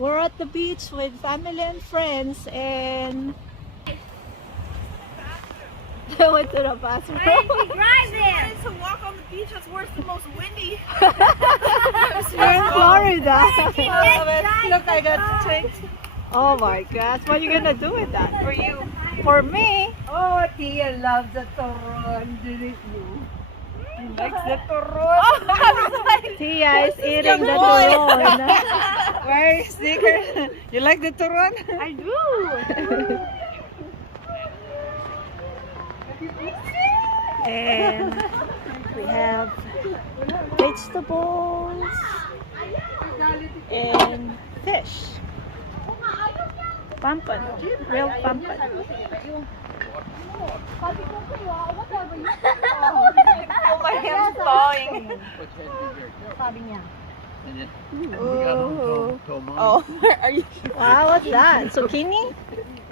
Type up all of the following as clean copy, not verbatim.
We're at the beach with family and friends and they went to the bathroom. Driving to walk on the beach. That's where it's the most windy. We're in Florida. Look, I got to take. Oh my gosh, what are you gonna do with that? For you. For me? Oh, Tia loves the turon. Didn't you? She likes the turon. Tia is eating the turon. Why, Sneaker? You like the turon? I do. And we have vegetables and fish. Pampan, real pampan. Oh, my hand's thawing. Oh, are you? Wow, what's that? Zucchini?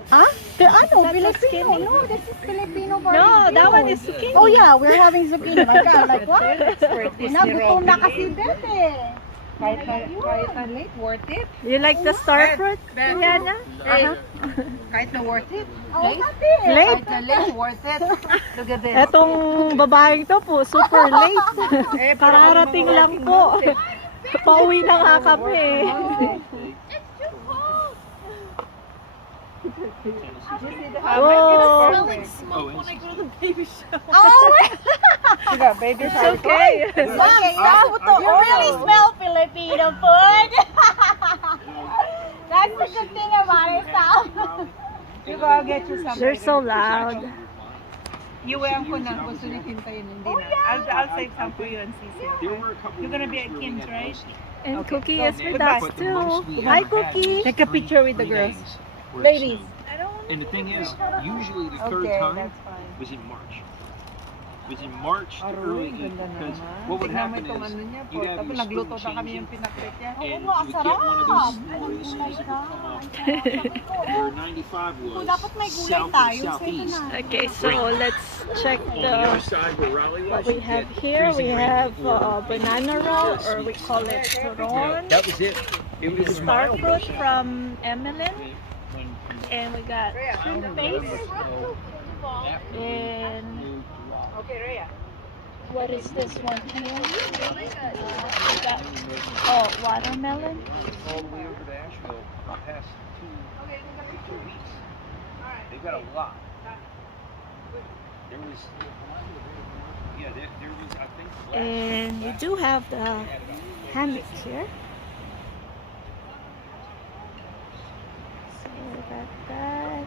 Huh? Ano? That's Filipino. zucchini. No, this is Filipino barbecue. No, that one is zucchini. Oh yeah, we're having zucchini. My God, like what? Worth Nagutom na kasi Bete. Kahit na late, worth it. You like the star fruit, Rihanna? Kahit na worth it. Oh, happy. Late? Kahit na late, worth it. Look at this. Etong babaeng to po, super late. Kararating lang po. Pauwi na nga kami. Oh, Oh, Diba, baby it's okay. Mom, you really smell Filipino food. That's the good thing about it, Sal. Diba, I'll get you something. They're so loud. Iwan ko na, gusto niya hintayin, hindi na. I'll save some for you and Cecil. You're gonna be at Kim's, right? And Okay, Cookie go. is with Goodbye. us too. Hi, Cookie. Take a picture with the girls. Ladies. And the thing is, usually the third Okay, time that's fine. was in March. It was in March to early Aroy, ganda because naman. what would Tignan mo happen itong is ano niya, you have tapos your nagluto spoon na kami changing yung pinakrit niya. and you would get one of those smallest that would come off where 95 was Dapat may gulay south tayo. southeast. Okay, so let's check On the other the side where Raleigh was, what we you'd have get here. We freezing rain have or banana roll, or we call it turon. that was it. It was Star mild. fruit from Emmeline, When and we got shrimp paste, and Okay, Rhea. what is this one here? We got, oh, watermelon. all the way over to Asheville the past two weeks. They've got a lot. There was, yeah, there was, I think, And we do have the hammocks here. So we got that.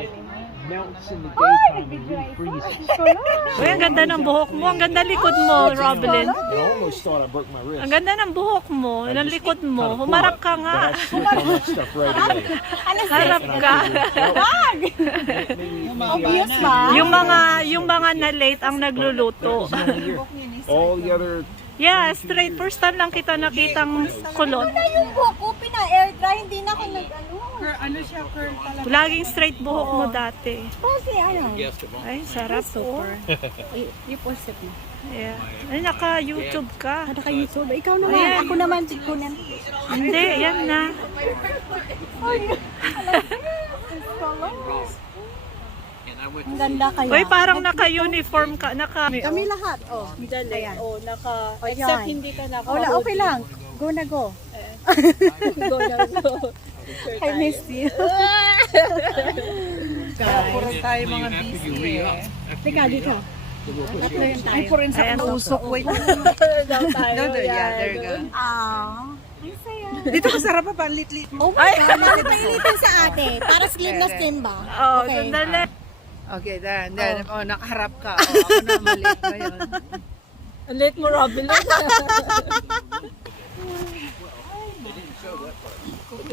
it melts in the daytime and refreezes. Uy, ang ganda ng buhok mo. Ang ganda likod mo, Roblyn. I almost thought I broke my wrist. Ang ganda ng buhok mo. Ng likod mo. Humarap ka nga. But I slipped on that stuff right away. Harap ka. Obvious ba? Yung mga na late ang nagluluto. All the other Yeah, straight. First time lang kita nakitang kulot. Ano yung buhok ko? Pina-air dry, hindi na ako nag-ano. Ano siya, curl talaga. Laging straight buhok mo dati. Kasi ano? Ay, sarap. Super. You post it mo. Yeah. Ay, naka-YouTube ka. Naka-YouTube. Ikaw naman. Ayan. Ako naman, tikunan. Hindi, yan na. Ang ganda kaya. Uy, parang naka-uniform ka. Kami lahat. Oh. Dali. Ayan. Oh, naka... Ayan. Except hindi ka naka... Wala, okay lang. Go na go. Go na go. I missed you. Puro tayo mga busy eh. Teka, dito. Tatlo yun tayo. Ay, po rin sa Ayan, usok. Wait. Daw tayo. No, yeah, there you go. Ah. Ang saya. Dito masarap pa, lit-lit mo. Oh my God, napapilitin sa ate. Para slim na slim ba? Oh, Okay. sandali. Okay, then. Oh, nakaharap ka. Oh, ako na maliit ba yun? Ang late mo, Robin.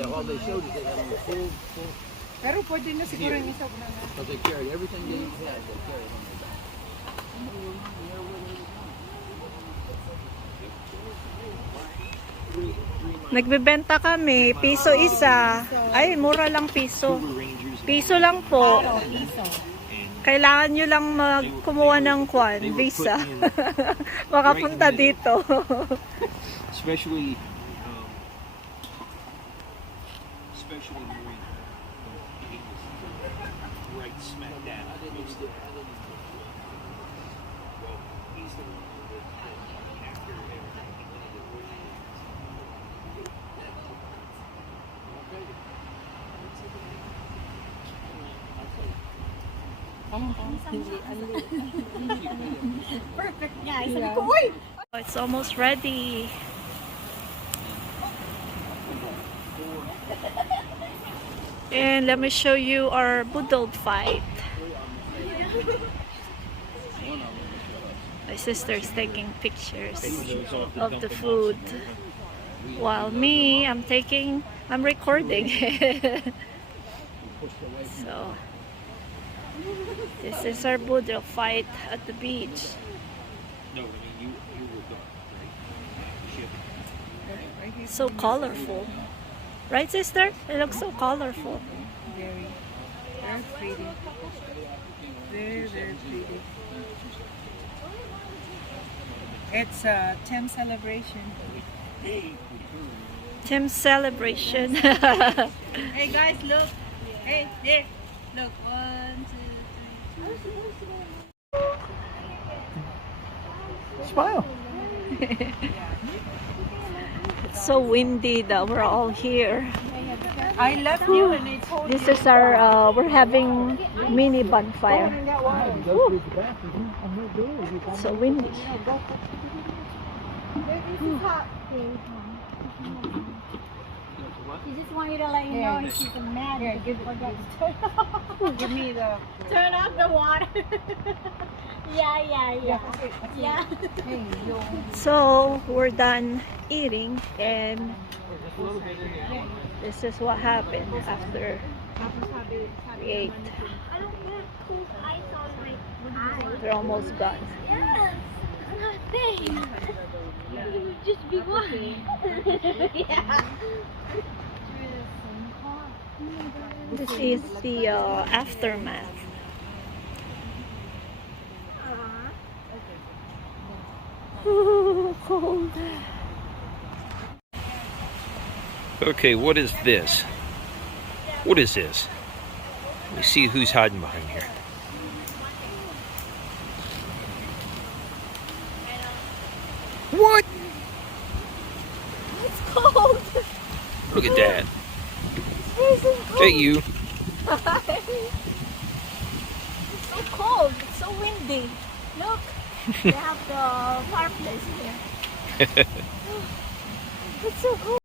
all they showed is they had on the full, Pero pwede na siguro yung isa na. because they carried everything they had, they carried on their back. Nagbebenta kami, piso isa. Ay, mura lang piso. Piso lang po. Kailangan nyo lang kumuha ng visa. Makapunta dito. Especially right smack dab. Well, he's the one that after Perfect nga. Sabi ko, uy! It's almost ready. And let me show you our budol fight. My sister's taking pictures of the food. While me, I'm recording. So, this is our budol fight at the beach. No, I mean you were gone, right? Ship. So colorful. Right, sister? It looks so colorful. Very pretty. Very pretty. It's a Tim celebration. Tim celebration. Hey guys, look. Hey, there. Look. 1, 2, 3. Smile. It's so windy that we're all here. I left you and I told This is our, we're having mini bonfire. Woo. It's so windy. She just want you to let you know she's mad if you forget to turn off. give me the. Turn off the water. Yeah. Hey, yo. So, we're done eating and this is what happened after we ate. I don't get cool ice on my eyes. We're almost done. Yes. Nothing. You just be quiet. Yeah. This is the aftermath. Ooh, cold. Okay, what is this? What is this? Let me see who's hiding behind here. What? It's cold. Look at that. It's Hey, you. so cold. It's so windy. Look, they have the fireplace here. It's so cold.